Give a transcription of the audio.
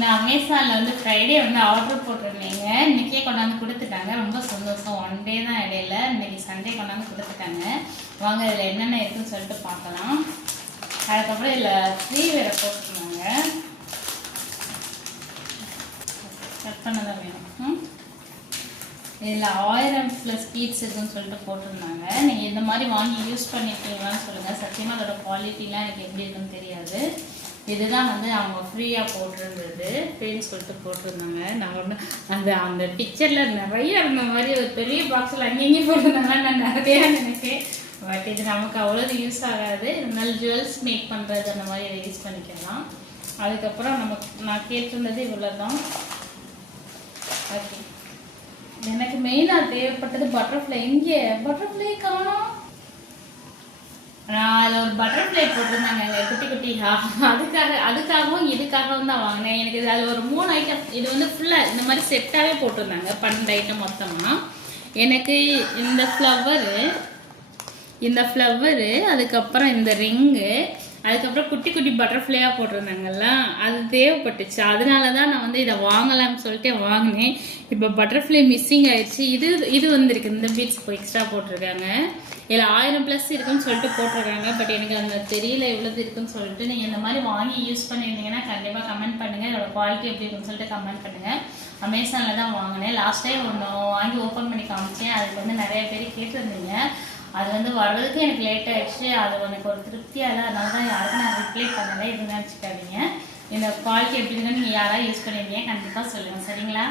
நான் அமேசானில் வந்து ஃப்ரைடே வந்து ஆர்டர் போட்டிருந்தேங்க. இன்றைக்கே கொண்டாந்து கொடுத்துட்டாங்க. ரொம்ப சந்தோஷம். ஒன் டே தான் இடையில. இன்றைக்கி சண்டே கொண்டாந்து கொடுத்துட்டாங்க. வாங்க இதில் என்னென்ன இருக்குதுன்னு சொல்லிட்டு பார்க்கலாம். அதுக்கப்புறம் இதில் ஃப்ரீ வேறு போட்டிருந்தாங்க. கட் பண்ண தான் வேணும். இதில் 1000+ ஸ்பீட்ஸ் இருக்குன்னு சொல்லிட்டு போட்டிருந்தாங்க. நீங்கள் இந்த மாதிரி வாங்கி யூஸ் பண்ணியிருக்கீங்களான்னு சொல்லுங்கள். சத்தியமாக அதோட குவாலிட்டிலாம் எனக்கு எப்படி இருக்குன்னு தெரியாது. இதுதான் வந்து அவங்க ஃப்ரீயாக போட்டிருந்தது அப்படின்னு சொல்லிட்டு போட்டிருந்தாங்க. நான் ஒன்று அந்த பிக்சரில் நிறைய இருந்த மாதிரி ஒரு பெரிய பாக்ஸில் அங்கேயும் போட்டிருந்தாங்க. நான் நிறையா நினைப்பேன். பட் இது நமக்கு அவ்வளோ யூஸ் ஆகாது. இருந்தாலும் ஜுவல்ஸ் மேக் பண்ணுறது அந்த மாதிரி இதை யூஸ் பண்ணிக்கலாம். அதுக்கப்புறம் நான் கேட்டிருந்தது இவ்வளோ தான். ஓகே, எனக்கு மெயினாக தேவைப்பட்டது பட்டர்ஃப்ளை. இங்கே பட்டர்ஃப்ளை காணோம். நான் அதில் ஒரு பட்டர்ஃப்ளை போட்டிருந்தாங்க குட்டி குட்டியாக. அதுக்காகவும் இதுக்காகவும் தான் வாங்கினேன். எனக்கு இது அதில் ஒரு 3 ஐட்டம். இது வந்து ஃபுல்லாக இந்த மாதிரி செட்டாகவே போட்டிருந்தாங்க. 12 ஐட்டம் மொத்தமாக. எனக்கு இந்த ஃப்ளவரு அதுக்கப்புறம் இந்த ரிங்கு, அதுக்கப்புறம் குட்டி குட்டி பட்டர்ஃப்ளையாக போட்டிருந்தாங்கல்ல, அது தேவைப்பட்டுச்சு. அதனால தான் நான் வந்து இதை வாங்கலாம்னு சொல்லிட்டு வாங்கினேன். இப்போ பட்டர்ஃப்ளை மிஸ்ஸிங் ஆயிடுச்சு. இது வந்திருக்கு. இந்த பீட்ஸ் இப்போ எக்ஸ்ட்ரா போட்டிருக்காங்க. இதில் 1000+ இருக்குன்னு சொல்லிட்டு போட்டிருக்காங்க. பட் எனக்கு அந்த தெரியல எவ்வளவு இருக்குன்னு சொல்லிட்டு. நீங்கள் இந்த மாதிரி வாங்கி யூஸ் பண்ணியிருந்தீங்கன்னா கண்டிப்பாக கமெண்ட் பண்ணுங்கள். இதோட குவாலிட்டி எப்படி இருக்குன்னு சொல்லிட்டு கமெண்ட் பண்ணுங்கள். அமேசானில் தான் வாங்கினேன். லாஸ்ட் டைம் ஒன்று வாங்கி ஓப்பன் பண்ணி காமிச்சேன். அதுக்கு வந்து நிறைய பேர் கேட்டிருந்தீங்க. அது வந்து வர்றதுக்கு எனக்கு லேட் ஆகிடுச்சு. அது எனக்கு ஒரு திருப்தியாக இல்லை. அதனால தான் யாருக்கும் நான் ரிப்ளை பண்ணலை. எதுவும் நினச்சிக்காதீங்க. இந்த குவாலிட்டி எப்படி இருக்குன்னு நீங்கள் யாராவது யூஸ் பண்ணியிருந்தீங்க கண்டிப்பாக சொல்லுங்கள். சரிங்களா?